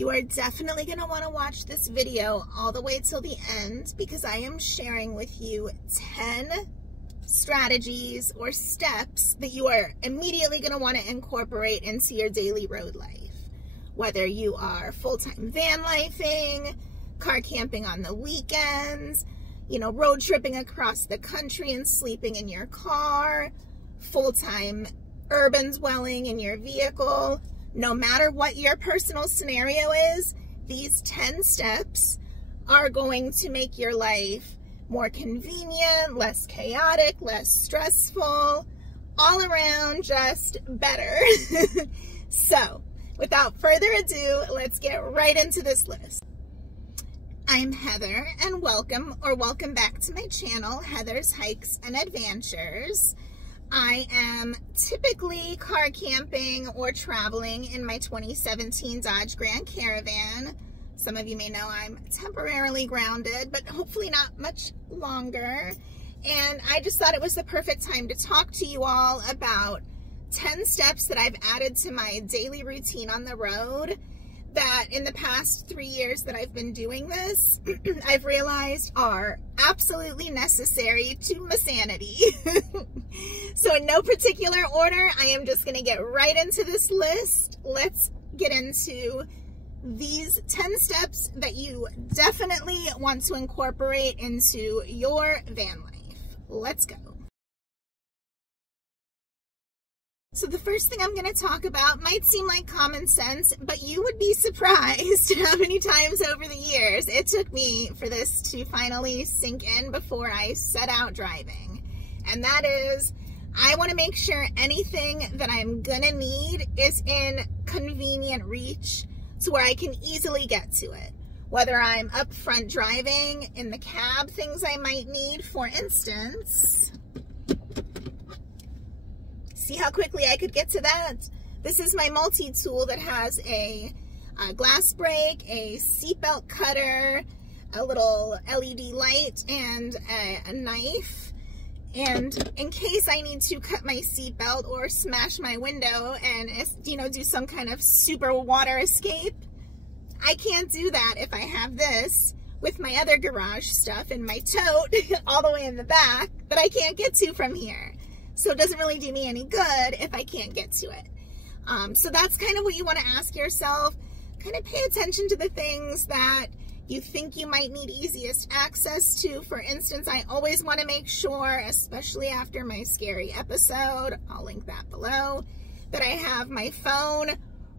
You are definitely going to want to watch this video all the way till the end because I am sharing with you 10 strategies or steps that you are immediately going to want to incorporate into your daily road life. Whether you are full-time van lifing, car camping on the weekends, road tripping across the country and sleeping in your car, full-time urban dwelling in your vehicle, no matter what your personal scenario is, these 10 steps are going to make your life more convenient, less chaotic, less stressful, all around just better. So, without further ado, let's get right into this list. I'm Heather, and welcome back to my channel, Heather's Hikes and Adventures. I am typically car camping or traveling in my 2017 Dodge Grand Caravan. Some of you may know I'm temporarily grounded, but hopefully not much longer. And I just thought it was the perfect time to talk to you all about 10 steps that I've added to my daily routine on the road that in the past 3 years that I've been doing this, I've realized are absolutely necessary to my sanity. So in no particular order, I am just going to get right into this list. Let's get into these 10 steps that you definitely want to incorporate into your van life. Let's go. So the first thing I'm going to talk about might seem like common sense, but you would be surprised how many times over the years it took me for this to finally sink in before I set out driving. And that is, I want to make sure anything that I'm going to need is in convenient reach to where I can easily get to it. Whether I'm up front driving, in the cab, things I might need, for instance. See how quickly I could get to that? This is my multi-tool that has a glass break, a seatbelt cutter, a little LED light, and a knife. And in case I need to cut my seatbelt or smash my window and, do some kind of super water escape, I can't do that if I have this with my other garage stuff in my tote all the way in the back that I can't get to from here. So it doesn't really do me any good if I can't get to it. So that's kind of what you want to ask yourself. Kind of pay attention to the things that you think you might need easiest access to. For instance, I always want to make sure, especially after my scary episode, I'll link that below, that I have my phone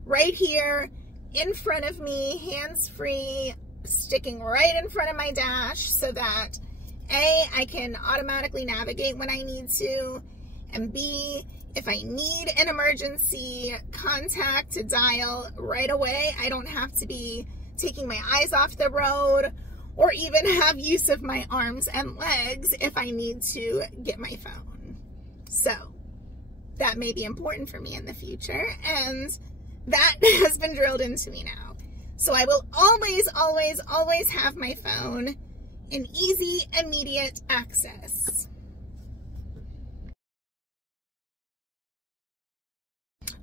right here in front of me, hands-free, sticking right in front of my dash so that A, I can automatically navigate when I need to, and B, if I need an emergency contact to dial right away, I don't have to be taking my eyes off the road or even have use of my arms and legs if I need to get my phone. So that may be important for me in the future, and that has been drilled into me now. So I will always, always, always have my phone in easy, immediate access.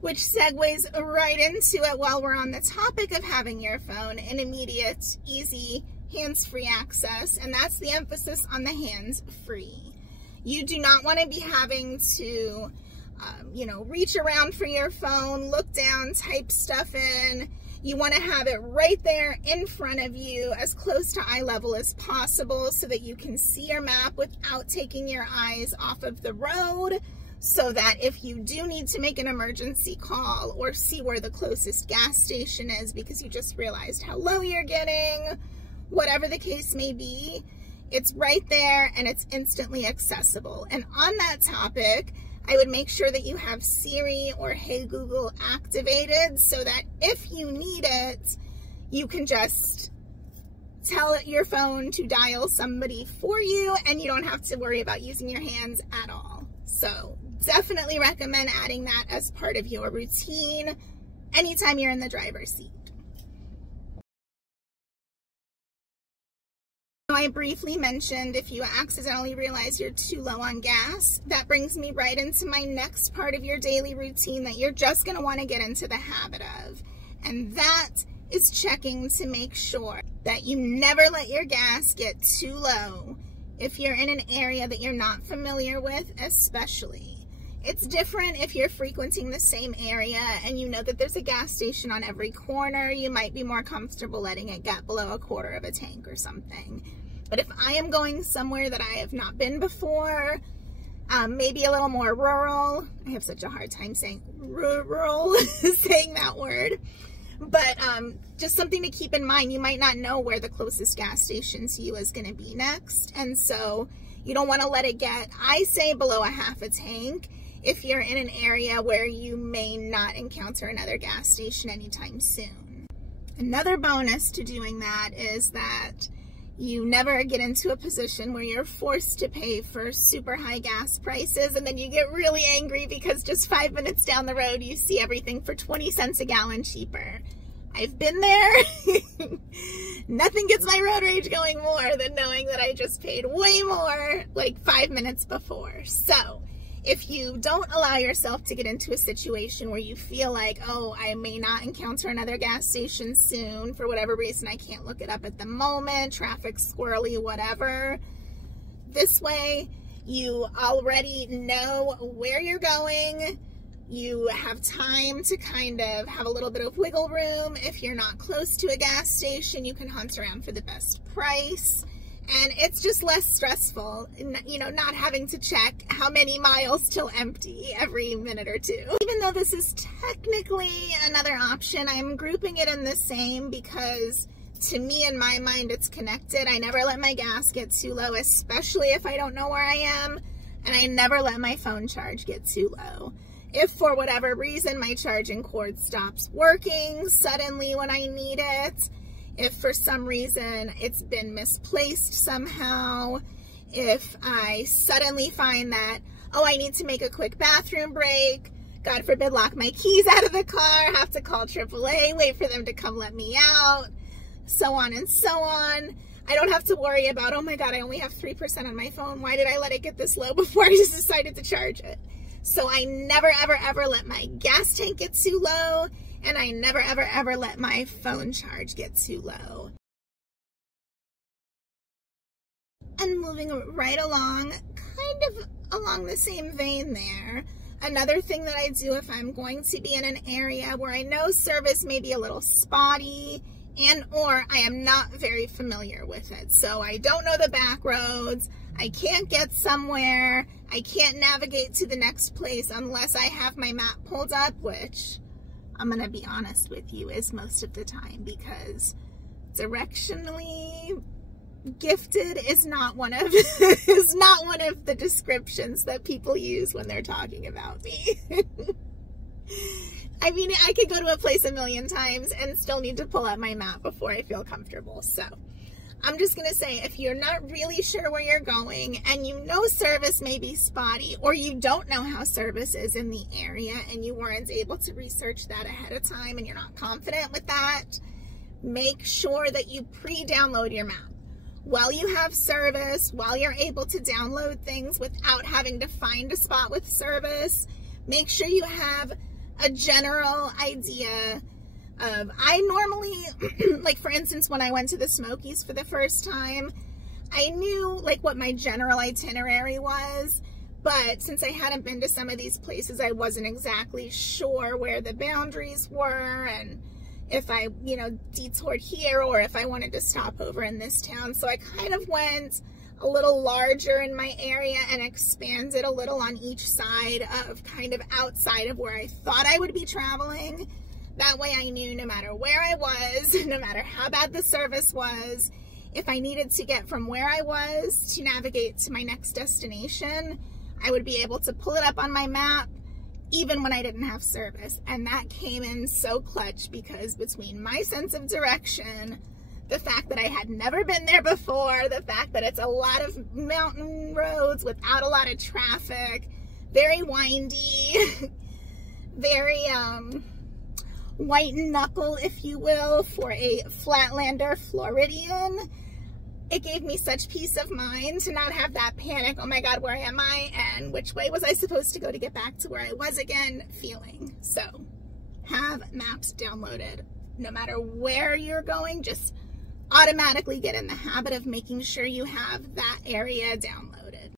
Which segues right into it while we're on the topic of having your phone in immediate, easy, hands-free access, and that's the emphasis on the hands-free. You do not want to be having to, reach around for your phone, look down, type stuff in. You want to have it right there in front of you, as close to eye level as possible, so that you can see your map without taking your eyes off of the road, so that if you do need to make an emergency call or see where the closest gas station is because you just realized how low you're getting, whatever the case may be, it's right there and it's instantly accessible. And on that topic, I would make sure that you have Siri or Hey Google activated so that if you need it, you can just tell your phone to dial somebody for you and you don't have to worry about using your hands at all. So definitely recommend adding that as part of your routine anytime you're in the driver's seat. I briefly mentioned if you accidentally realize you're too low on gas, that brings me right into my next part of your daily routine that you're just going to want to get into the habit of, and that is checking to make sure that you never let your gas get too low if you're in an area that you're not familiar with, especially. It's different if you're frequenting the same area and you know that there's a gas station on every corner. You might be more comfortable letting it get below a quarter of a tank or something. But if I am going somewhere that I have not been before, maybe a little more rural, I have such a hard time saying rural, saying that word, but just something to keep in mind. You might not know where the closest gas station to you is going to be next, and so you don't want to let it get, I say, below a half a tank if you're in an area where you may not encounter another gas station anytime soon. Another bonus to doing that is that you never get into a position where you're forced to pay for super high gas prices and then you get really angry because just 5 minutes down the road you see everything for 20 cents a gallon cheaper. I've been there. Nothing gets my road rage going more than knowing that I just paid way more like 5 minutes before. So if you don't allow yourself to get into a situation where you feel like, oh, I may not encounter another gas station soon for whatever reason, I can't look it up at the moment, traffic's squirrely, whatever, this way you already know where you're going. You have time to kind of have a little bit of wiggle room. If you're not close to a gas station, you can hunt around for the best price. And it's just less stressful, you know, not having to check how many miles till empty every minute or two. Even though this is technically another option, I'm grouping it in the same because to me, in my mind, it's connected. I never let my gas get too low, especially if I don't know where I am. And I never let my phone charge get too low. If for whatever reason my charging cord stops working suddenly when I need it, if for some reason it's been misplaced somehow, if I suddenly find that, oh, I need to make a quick bathroom break, God forbid, lock my keys out of the car, have to call AAA, wait for them to come let me out, so on and so on. I don't have to worry about, oh my God, I only have 3% on my phone. Why did I let it get this low before I just decided to charge it? So I never, ever, ever let my gas tank get too low. And I never, ever, ever let my phone charge get too low. And moving right along, kind of along the same vein there, another thing that I do if I'm going to be in an area where I know service may be a little spotty and or I am not very familiar with it. So I don't know the back roads, I can't get somewhere, I can't navigate to the next place unless I have my map pulled up, which I'm going to be honest with you, is most of the time, because directionally gifted is not one of the descriptions that people use when they're talking about me. I mean, I could go to a place a million times and still need to pull out my map before I feel comfortable. So I'm just going to say, if you're not really sure where you're going and you know service may be spotty, or you don't know how service is in the area and you weren't able to research that ahead of time and you're not confident with that, make sure that you pre-download your map. While you have service, while you're able to download things without having to find a spot with service, make sure you have a general idea of, I normally, like for instance, when I went to the Smokies for the first time, I knew like what my general itinerary was, but since I hadn't been to some of these places, I wasn't exactly sure where the boundaries were and if I, you know, detoured here or if I wanted to stop over in this town. So I kind of went a little larger in my area and expanded a little on each side of kind of outside of where I thought I would be traveling. That way I knew no matter where I was, no matter how bad the service was, if I needed to get from where I was to navigate to my next destination, I would be able to pull it up on my map even when I didn't have service. And that came in so clutch because between my sense of direction, the fact that I had never been there before, the fact that it's a lot of mountain roads without a lot of traffic, very windy, very white knuckle, if you will, for a Flatlander Floridian, it gave me such peace of mind to not have that panic, oh my God, where am I and which way was I supposed to go to get back to where I was again feeling. So have maps downloaded no matter where you're going, just automatically get in the habit of making sure you have that area downloaded.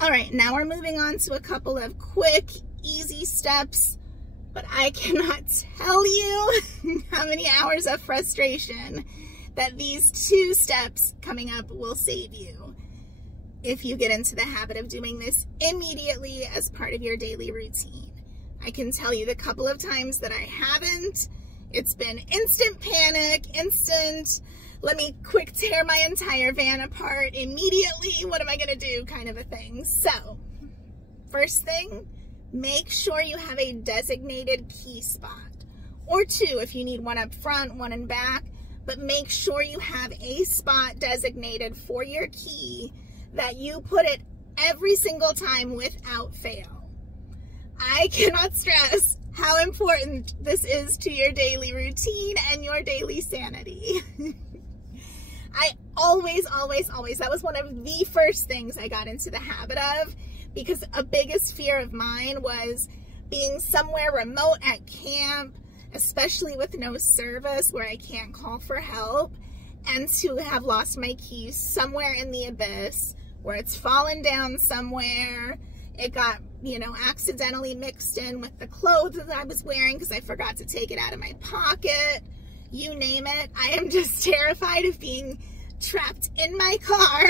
All right, now we're moving on to a couple of quick, easy steps, but I cannot tell you how many hours of frustration that these 2 steps coming up will save you if you get into the habit of doing this immediately as part of your daily routine. I can tell you the couple of times that I haven't, it's been instant panic, instant, let me quick tear my entire van apart immediately, what am I gonna do kind of a thing. So, first thing, make sure you have a designated key spot, or 2 if you need one up front, one in back, but make sure you have a spot designated for your key that you put it every single time without fail. I cannot stress how important this is to your daily routine and your daily sanity. I always, that was one of the first things I got into the habit of, because a biggest fear of mine was being somewhere remote at camp, especially with no service where I can't call for help, and to have lost my keys somewhere in the abyss where it's fallen down somewhere. It got, you know, accidentally mixed in with the clothes that I was wearing because I forgot to take it out of my pocket. You name it. I am just terrified of being trapped in my car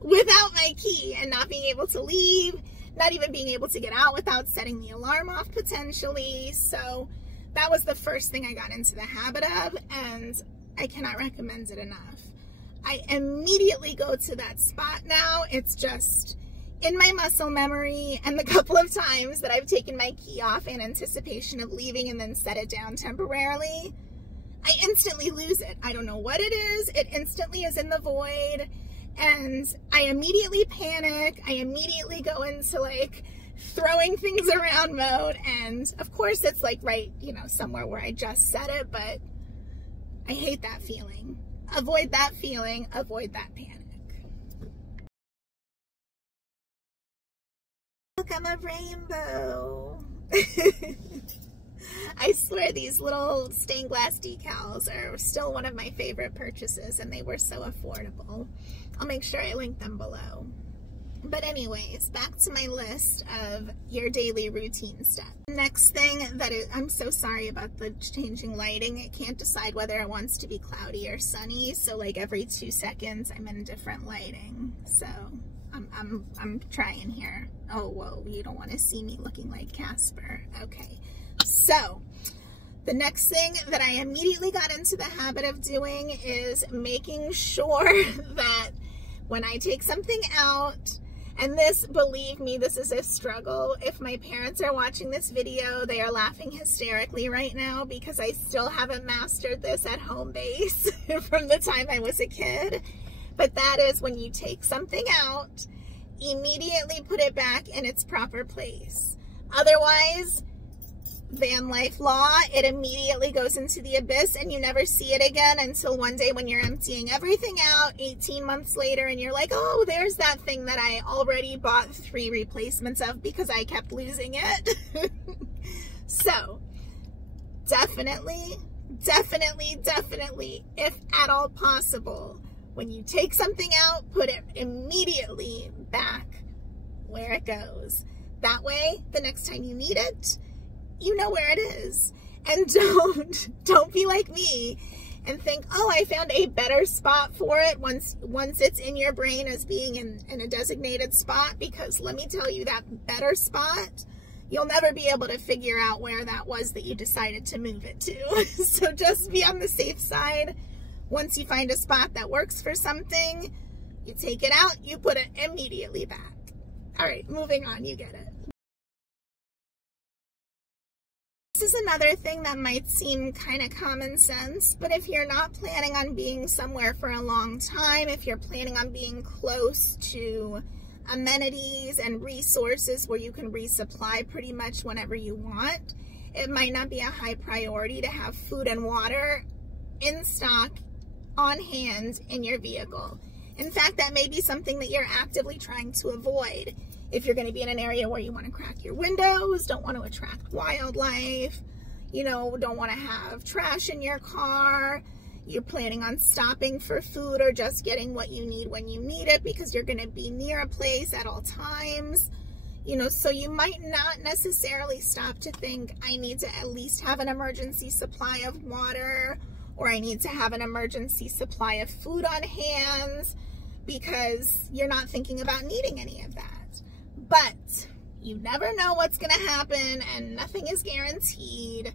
without my key and not being able to leave, not even being able to get out without setting the alarm off potentially. So that was the first thing I got into the habit of, and I cannot recommend it enough. I immediately go to that spot now. It's just in my muscle memory, and the couple of times that I've taken my key off in anticipation of leaving and then set it down temporarily, I instantly lose it. I don't know what it is. It instantly is in the void, and I immediately panic. I immediately go into like throwing things around mode, and of course it's like right, you know, somewhere where I just set it, but I hate that feeling. Avoid that feeling, avoid that panic. Look, I'm a rainbow. I swear these little stained glass decals are still one of my favorite purchases, and they were so affordable. I'll make sure I link them below. But anyways, back to my list of your daily routine steps. Next thing that is, I'm so sorry about the changing lighting. It can't decide whether it wants to be cloudy or sunny. So like every 2 seconds, I'm in different lighting. So I'm trying here. Oh, whoa, you don't want to see me looking like Casper. Okay. So the next thing that I immediately got into the habit of doing is making sure that when I take something out, and this, believe me, this is a struggle. If my parents are watching this video, they are laughing hysterically right now because I still haven't mastered this at home base from the time I was a kid. But that is when you take something out, immediately put it back in its proper place. Otherwise, van life law, it immediately goes into the abyss and you never see it again until one day when you're emptying everything out 18 months later and you're like, oh, there's that thing that I already bought 3 replacements of because I kept losing it. So definitely, if at all possible, when you take something out, put it immediately back where it goes. That way, the next time you need it, you know where it is. And don't be like me and think, oh, I found a better spot for it once it's in your brain as being in a designated spot, because let me tell you, that better spot, you'll never be able to figure out where that was that you decided to move it to. So just be on the safe side. Once you find a spot that works for something, you take it out, you put it immediately back. All right, moving on, you get it. This is another thing that might seem kind of common sense, but if you're not planning on being somewhere for a long time, if you're planning on being close to amenities and resources where you can resupply pretty much whenever you want, it might not be a high priority to have food and water in stock on hand in your vehicle. In fact, that may be something that you're actively trying to avoid. If you're going to be in an area where you want to crack your windows, don't want to attract wildlife, you know, don't want to have trash in your car, you're planning on stopping for food or just getting what you need when you need it because you're going to be near a place at all times, you know, so you might not necessarily stop to think, I need to at least have an emergency supply of water, or I need to have an emergency supply of food on hand, because you're not thinking about needing any of that. But you never know what's going to happen, and nothing is guaranteed.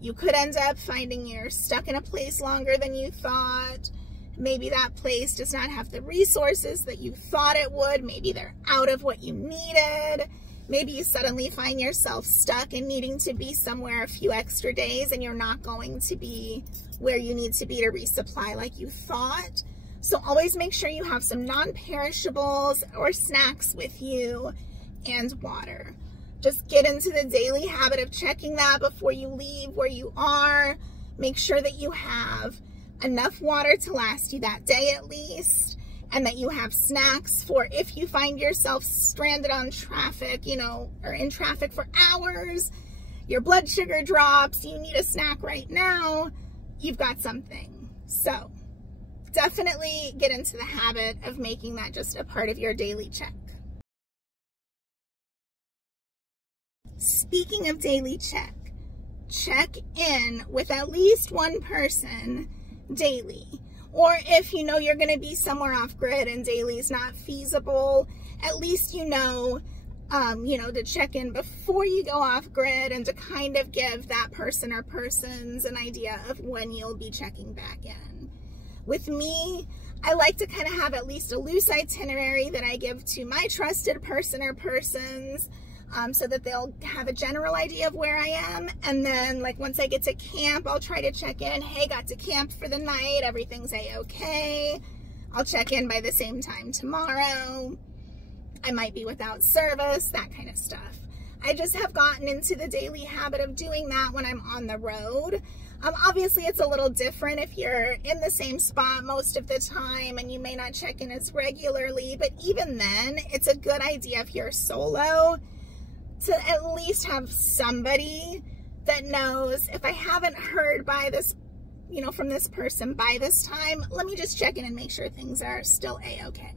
You could end up finding you're stuck in a place longer than you thought. Maybe that place does not have the resources that you thought it would. Maybe they're out of what you needed. Maybe you suddenly find yourself stuck and needing to be somewhere a few extra days, and you're not going to be where you need to be to resupply like you thought. So always make sure you have some non-perishables or snacks with you and water. Just get into the daily habit of checking that before you leave where you are. Make sure that you have enough water to last you that day at least, and that you have snacks for if you find yourself stranded on traffic, you know, or in traffic for hours, your blood sugar drops, you need a snack right now, you've got something. So definitely get into the habit of making that just a part of your daily check. Speaking of daily check in with at least one person daily. Or if you know you're going to be somewhere off grid and daily is not feasible, at least you know, to check in before you go off grid and to kind of give that person or persons an idea of when you'll be checking back in. With me, I like to kind of have at least a loose itinerary that I give to my trusted person or persons, so that they'll have a general idea of where I am. And then, like, once I get to camp, I'll try to check in. Hey, got to camp for the night. Everything's a-okay. I'll check in by the same time tomorrow. I might be without service, that kind of stuff. I just have gotten into the daily habit of doing that when I'm on the road. Obviously, it's a little different if you're in the same spot most of the time and you may not check in as regularly. But even then, it's a good idea if you're solo to at least have somebody that knows, if I haven't heard by this, from this person by this time, let me just check in and make sure things are still a-okay.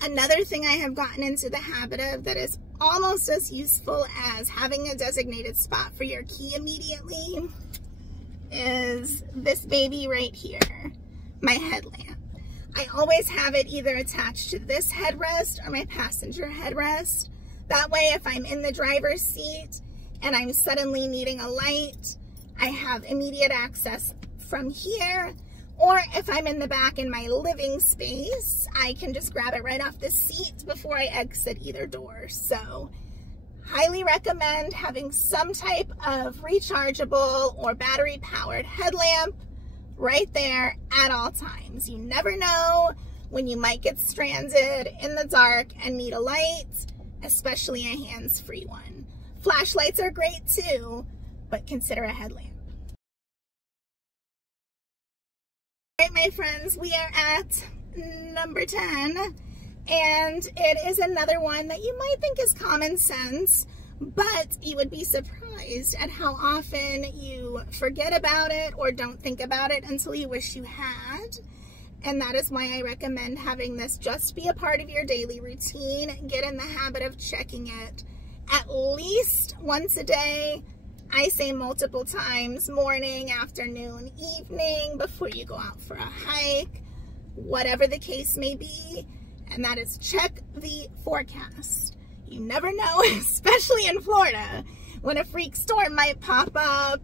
Another thing I have gotten into the habit of that is almost as useful as having a designated spot for your key immediately is this baby right here, my headlamp. I always have it either attached to this headrest or my passenger headrest. That way, if I'm in the driver's seat and I'm suddenly needing a light, I have immediate access from here. Or if I'm in the back in my living space, I can just grab it right off the seat before I exit either door. So, highly recommend having some type of rechargeable or battery-powered headlamp right there at all times. You never know when you might get stranded in the dark and need a light, especially a hands-free one. Flashlights are great too, but consider a headlamp. All right, my friends, we are at number 10, and it is another one that you might think is common sense, but you would be surprised at how often you forget about it or don't think about it until you wish you had. And that is why I recommend having this just be a part of your daily routine. Get in the habit of checking it at least once a day. I say multiple times, morning, afternoon, evening, before you go out for a hike, whatever the case may be. And that is check the forecast. You never know, especially in Florida, when a freak storm might pop up.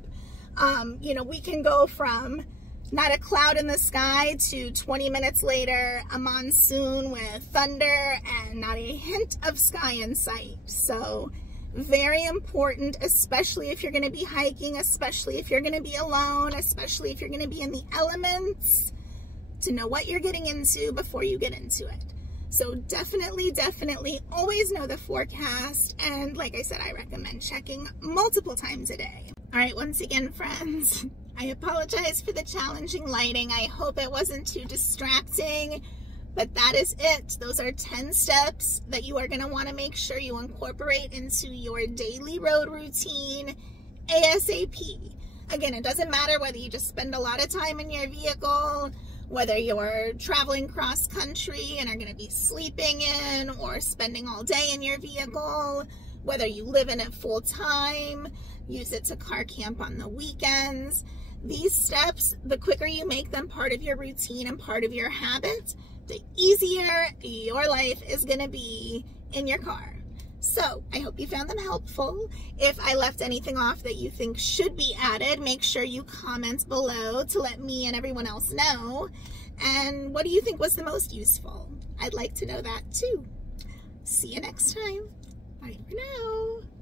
We can go from not a cloud in the sky to 20 minutes later, a monsoon with thunder and not a hint of sky in sight. So very important, especially if you're going to be hiking, especially if you're going to be alone, especially if you're going to be in the elements, to know what you're getting into before you get into it. So definitely always know the forecast. And like I said, I recommend checking multiple times a day. All right, once again, friends, I apologize for the challenging lighting. I hope it wasn't too distracting, But that is it. Those are 10 steps that you are going to want to make sure you incorporate into your daily road routine ASAP. Again, it doesn't matter whether you just spend a lot of time in your vehicle, whether you're traveling cross country and are going to be sleeping in or spending all day in your vehicle, whether you live in it full time, use it to car camp on the weekends. These steps, the quicker you make them part of your routine and part of your habit, the easier your life is going to be in your car. So I hope you found them helpful. If I left anything off that you think should be added, make sure you comment below to let me and everyone else know. And what do you think was the most useful? I'd like to know that too. See you next time. Bye for now.